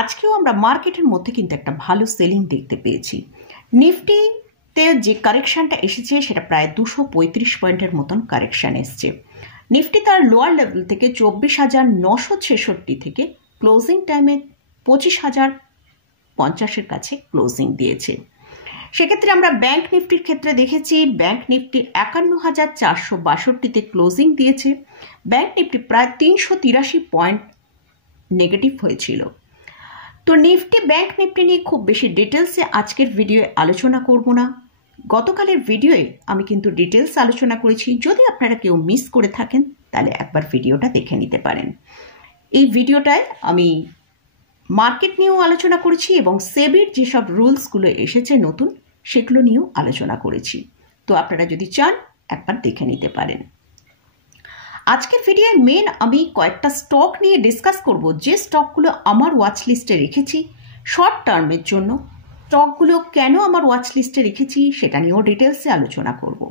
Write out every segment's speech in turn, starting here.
আজকেও আমরা মার্কেটের মধ্যে কিন্তু একটা ভালো সেলিং দেখতে পেয়েছি। নিফটিতে যে কারেকশনটা এসেছে সেটা প্রায় 235 পয়েন্টের মতন কারেকশন এসছে। নিফটি তার লোয়ার লেভেল থেকে 24,966 থেকে ক্লোজিং টাইমে 25,050-এর কাছে ক্লোজিং দিয়েছে। সেক্ষেত্রে আমরা ব্যাংক নিফটির ক্ষেত্রে দেখেছি ব্যাংক নিফটি 51,462-তে ক্লোজিং দিয়েছে। ব্যাংক নিফটি প্রায় 383 পয়েন্ট নেগেটিভ হয়েছিল। তো নিফটি ব্যাংক নিফটি নিয়ে খুব বেশি ডিটেলসে আজকের ভিডিওয়ে আলোচনা করব না। গতকালের ভিডিওয়ে আমি কিন্তু ডিটেলস আলোচনা করেছি। যদি আপনারা কেউ মিস করে থাকেন তাহলে একবার ভিডিওটা দেখে নিতে পারেন। এই ভিডিওটায় আমি মার্কেট নিয়েও আলোচনা করেছি এবং সেবির যেসব রুলসগুলো এসেছে নতুন সেগুলো নিয়েও আলোচনা করেছি। তো আপনারা যদি চান একবার দেখে নিতে পারেন। আজকের ভিডিওয়ে মেন আমি কয়েকটা স্টক নিয়ে ডিসকাস করব, যে স্টকগুলো আমার ওয়াচ লিস্টে রেখেছি শর্ট টার্মের জন্য। স্টকগুলো কেন আমার ওয়াচ লিস্টে রেখেছি সেটা নিয়েও ডিটেলসে আলোচনা করব।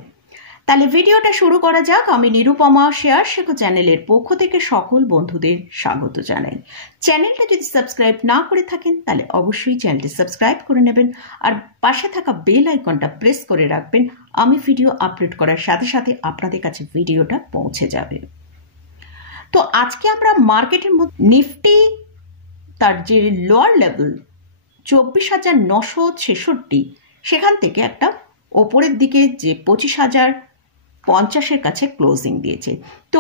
তাহলে ভিডিওটা শুরু করা যাক। আমি নিরুপমা শেয়ার শেখো চ্যানেলের পক্ষ থেকে সকল বন্ধুদের স্বাগত জানাই। চ্যানেলটা যদি সাবস্ক্রাইব না করে থাকেন তাহলে অবশ্যই চ্যানেলটি সাবস্ক্রাইব করে নেবেন আর পাশে থাকা বেল আইকনটা প্রেস করে রাখবেন। আমি ভিডিও আপলোড করার সাথে সাথে আপনাদের কাছে ভিডিওটা পৌঁছে যাবে। তো আজকে আমরা মার্কেটের মধ্যে নিফটি তার যে লোয়ার লেভেল 24,966 সেখান থেকে একটা ওপরের দিকে যে 25,050-এর কাছে ক্লোজিং দিয়েছে। তো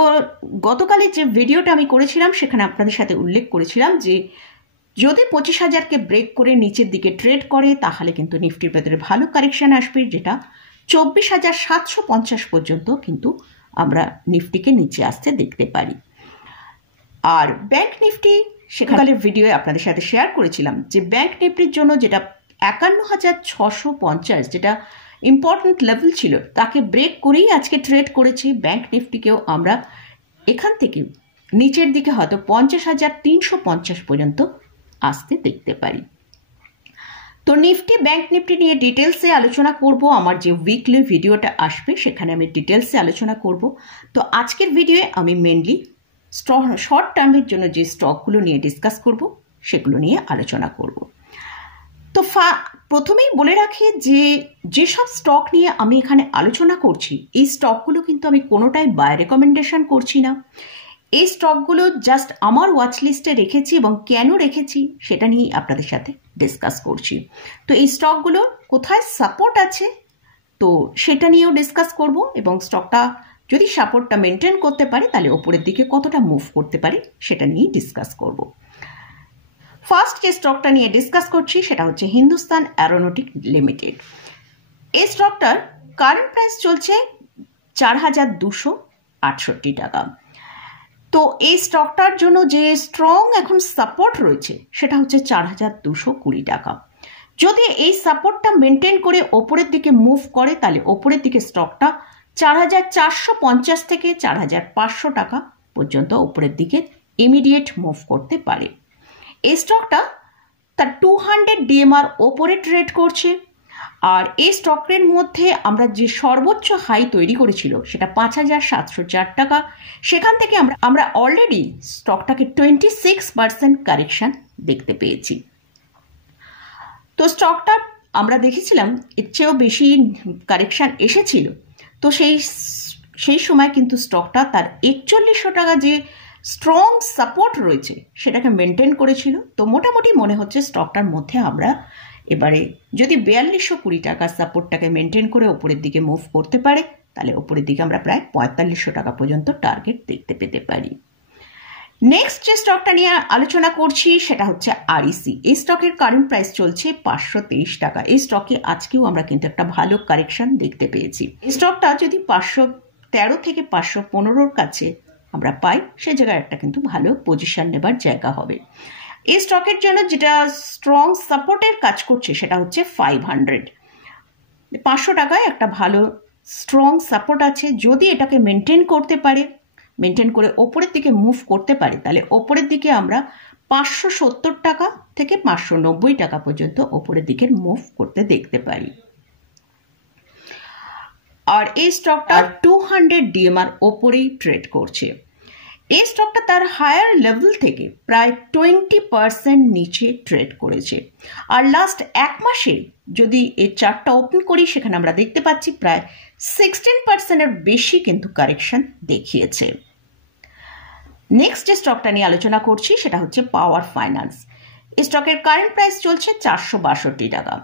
গতকালের যে ভিডিওটা আমি করেছিলাম সেখানে আপনাদের সাথে উল্লেখ করেছিলাম যে যদি 25,000-কে ব্রেক করে নিচের দিকে ট্রেড করে তাহলে কিন্তু নিফটির ভেতরে ভালো কারেকশন আসবে, যেটা 24,750 পর্যন্ত কিন্তু আমরা নিফটিকে নিচে আসতে দেখতে পারি। আর ব্যাংক নিফটি সেখানের ভিডিও আপনাদের সাথে শেয়ার করেছিলাম যে ব্যাংক নিফটির জন্য যেটা 51,650 যেটা ইম্পর্টেন্ট লেভেল ছিল তাকে ব্রেক করেই আজকে ট্রেড করেছি। ব্যাংক নিফটিকেও আমরা এখান থেকে নিচের দিকে হয়তো 50,350 পর্যন্ত আসতে দেখতে পারি। তো নিফটি ব্যাংক নিফটি নিয়ে ডিটেলসে আলোচনা করব। আমার যে উইকলি ভিডিওটা আসবে সেখানে আমি ডিটেলসে আলোচনা করব। তো আজকের ভিডিওয়ে আমি মেনলি শর্ট টার্মের জন্য যে স্টকগুলো নিয়ে ডিসকাস করব সেগুলো নিয়ে আলোচনা করব। তো প্রথমেই বলে রাখি যে যেসব স্টক নিয়ে আমি এখানে আলোচনা করছি এই স্টকগুলো কিন্তু আমি কোনোটাই বাই রেকমেন্ডেশন করছি না। এই স্টকগুলো জাস্ট আমার ওয়াচ লিস্টে রেখেছি এবং কেন রেখেছি সেটা নিয়েই আপনাদের সাথে ডিসকাস করছি। তো এই স্টকগুলো কোথায় সাপোর্ট আছে তো সেটা নিয়েও ডিসকাস করব এবং স্টকটা যদি সাপোর্টটা মেনটেন করতে পারে তাহলে ওপরের দিকে কতটা মুভ করতে পারে সেটা নিয়ে ডিসকাস করব। ফার্স্ট যে স্টকটা নিয়ে ডিসকাস করছি সেটা হচ্ছে হিন্দুস্তান অ্যারোনটিক লিমিটেড। এই স্টকটার কারেন্ট প্রাইস চলছে 4,268 টাকা। তো এই স্টকটার জন্য যে স্ট্রং এখন সাপোর্ট রয়েছে সেটা হচ্ছে 4,220 টাকা। যদি এই সাপোর্টটা মেনটেন করে ওপরের দিকে মুভ করে তাহলে ওপরের দিকে স্টকটা 4,450 থেকে 4,500 টাকা পর্যন্ত ওপরের দিকে ইমিডিয়েট মুভ করতে পারে। এই স্টকটা তার 200 ডিএমআর ওপরে ট্রেড করছে আর এই স্টকের মধ্যে আমরা যে সর্বোচ্চ হাই তৈরি করেছিল সেটা 5,704 টাকা। সেখান থেকে আমরা অলরেডি স্টকটাকে 26% কারেকশন দেখতে পেয়েছি। তো স্টকটা আমরা দেখেছিলাম এর চেয়েও বেশি কারেকশন এসেছিল। তো সেই সময় কিন্তু স্টকটা তার 4100 টাকা যে স্ট্রং সাপোর্ট রয়েছে সেটাকে মেনটেন করেছিল। তো মোটামুটি মনে হচ্ছে স্টকটার মধ্যে আমরা এবারে যদি 4220 টাকা সাপোর্টটাকে মেনটেন করে ওপরের দিকে মুভ করতে পারে তাহলে ওপরের দিকে আমরা প্রায় 4500 টাকা পর্যন্ত টার্গেট দেখতে পেতে পারি। নেক্সট যে স্টকটা নিয়ে আলোচনা করছি সেটা হচ্ছে আরইসি। এই স্টকের কারেন্ট প্রাইস চলছে 523 টাকা। এই স্টকে আজকেও আমরা কিন্তু একটা ভালো কারেকশন দেখতে পেয়েছি। এই স্টকটা যদি 513 থেকে 515-র কাছে আমরা পাই সে জায়গায় একটা কিন্তু ভালো পজিশন নেবার জায়গা হবে। এই স্টকের জন্য যেটা স্ট্রং সাপোর্টের কাজ করছে সেটা হচ্ছে 500 টাকায় একটা ভালো স্ট্রং সাপোর্ট আছে। যদি এটাকে মেনটেন করতে পারে, মেনটেন করে ওপরের দিকে মুভ করতে পারে তাহলে ওপরের দিকে আমরা 570 টাকা থেকে 590 টাকা পর্যন্ত ওপরের দিকে মুভ করতে দেখতে পারি। আর এই স্টকটা 200 ডিএমআর ওপরেই ট্রেড করছে। এই স্টকটা তার হায়ার লেভেল থেকে প্রায় 20% নিচে ট্রেড করেছে। আর লাস্ট এক মাসে যদি এই চার্টটা ওপেন করি, সেখানে আমরা দেখতে পাচ্ছি প্রায় 16%-এর বেশি কিন্তু কারেকশন দেখিয়েছে। নেক্সট যে স্টকটা নিয়ে আলোচনা করছি সেটা হচ্ছে পাওয়ার ফাইন্যান্স। এই স্টকের কারেন্ট প্রাইস চলছে 462 টাকা।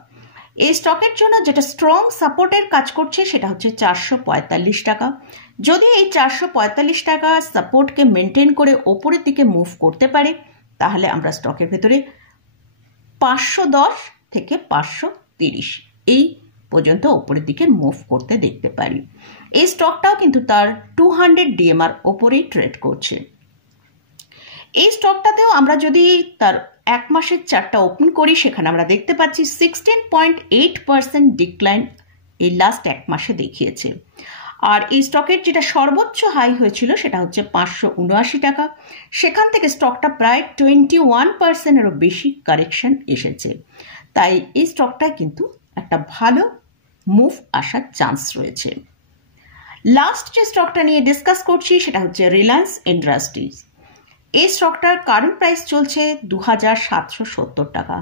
এই স্টকের জন্য যেটা স্ট্রং সাপোর্টের কাজ করছে সেটা হচ্ছে 445 টাকা। যদি এই 445 টাকা সাপোর্টকে মেনটেন করে ওপরের দিকে মুভ করতে পারে, তাহলে আমরা স্টকের ভেতরে 510 থেকে 530 এই পর্যন্ত ওপরের দিকে মুভ করতে দেখতে পারি। এই স্টকটাও কিন্তু তার 200 DMR ওপরেই ট্রেড করছে। এই স্টকটাতেও আমরা যদি তার এক মাসের চার্টটা ওপেন করি, সেখানে আমরা দেখতে পাচ্ছি 16.8% ডিক্লাইন এই লাস্ট এক মাসে দেখিয়েছে। আর এই স্টকের যেটা সর্বোচ্চ হাই হয়েছিল সেটা হচ্ছে 579 টাকা। সেখান থেকে স্টকটা প্রায় 21%-এরও বেশি কারেকশন এসেছে। তাই এই স্টকটায় কিন্তু একটা ভালো মুভ আসার চান্স রয়েছে। লাস্ট যে স্টকটা নিয়ে ডিসকাস করছি সেটা হচ্ছে রিলায়েন্স ইন্ডাস্ট্রিজ। এই স্টকটার কারেন্ট প্রাইস চলছে 2770 টাকা।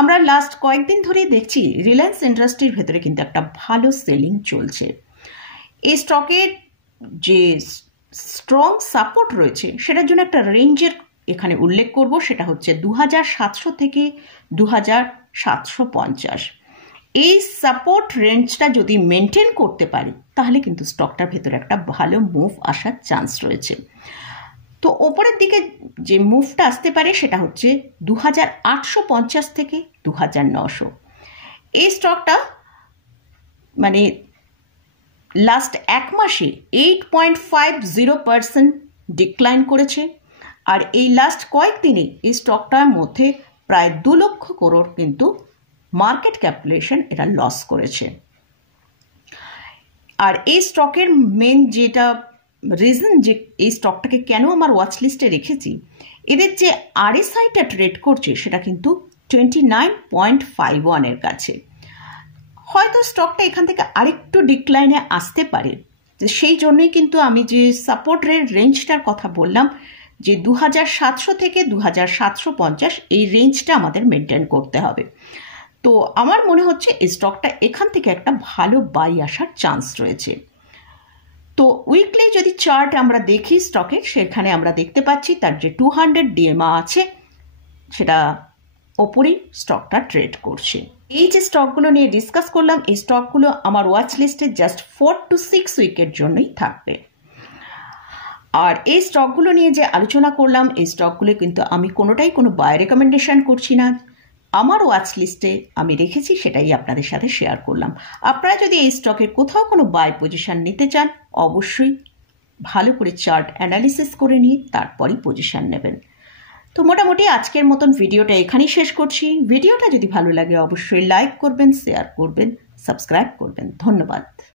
আমরা লাস্ট কয়েকদিন ধরে দেখছি রিলায়েন্স ইন্ডাস্ট্রির ভেতরে কিন্তু একটা ভালো সেলিং চলছে। এই স্টকের যে স্ট্রং সাপোর্ট রয়েছে সেটার জন্য একটা রেঞ্জের এখানে উল্লেখ করব, সেটা হচ্ছে 2700 থেকে 2750। এই সাপোর্ট রেঞ্জটা যদি মেনটেন করতে পারি, তাহলে কিন্তু স্টকটার ভেতরে একটা ভালো মুভ আসার চান্স রয়েছে। তো ওপরের দিকে যে মুভটা আসতে পারে সেটা হচ্ছে 2850 থেকে 2900। এই স্টকটা মানে লাস্ট এক মাসে 8.50% ডিক্লাইন করেছে। আর এই লাস্ট কয়েকদিনে এই স্টকটার মধ্যে প্রায় 2 লক্ষ করোড় কিন্তু মার্কেট ক্যাপিটালাইজেশন এরা লস করেছে। আর এই স্টকের মেন যেটা রিজন যে এই স্টকটাকে কেন আমার ওয়াচ লিস্টে রেখেছি, এদের যে RSIটা ট্রেড করছে সেটা কিন্তু 29.51 এর কাছে। হয়তো স্টকটা এখান থেকে আরেকটু ডিক্লাইনে আসতে পারে। সেই জন্যই কিন্তু আমি যে সাপোর্টের রেঞ্জটার কথা বললাম, যে 2700 থেকে 2750 এই রেঞ্জটা আমাদের মেনটেন করতে হবে। তো আমার মনে হচ্ছে এই স্টকটা এখান থেকে একটা ভালো বাই আসার চান্স রয়েছে। তো উইকলি যদি চার্ট আমরা দেখি স্টকের, সেখানে আমরা দেখতে পাচ্ছি তার যে 200 DMR আছে সেটা ওপরেই স্টকটা ট্রেড করছে। এই যে স্টকগুলো নিয়ে ডিসকাস করলাম, এই স্টকগুলো আমার ওয়াচ লিস্টে জাস্ট 4 to 6 উইকের জন্যই থাকবে। আর এই স্টকগুলো নিয়ে যে আলোচনা করলাম, এই স্টকগুলো কিন্তু আমি কোনোটাই কোনো বাই রেকমেন্ডেশন করছি না। আমার ওয়াচ লিস্টে আমি রেখেছি, সেটাই আপনাদের সাথে শেয়ার করলাম। আপনারা যদি এই স্টকের কোথাও কোনো বাই পজিশন নিতে চান, অবশ্যই ভালো করে চার্ট অ্যানালিসিস করে নিয়ে তারপরই পজিশন নেবেন। তো মোটামুটি আজকের মতন ভিডিওটা এখানেই শেষ করছি। ভিডিওটা যদি ভালো লাগে অবশ্যই লাইক করবেন, শেয়ার করবেন, সাবস্ক্রাইব করবেন। ধন্যবাদ।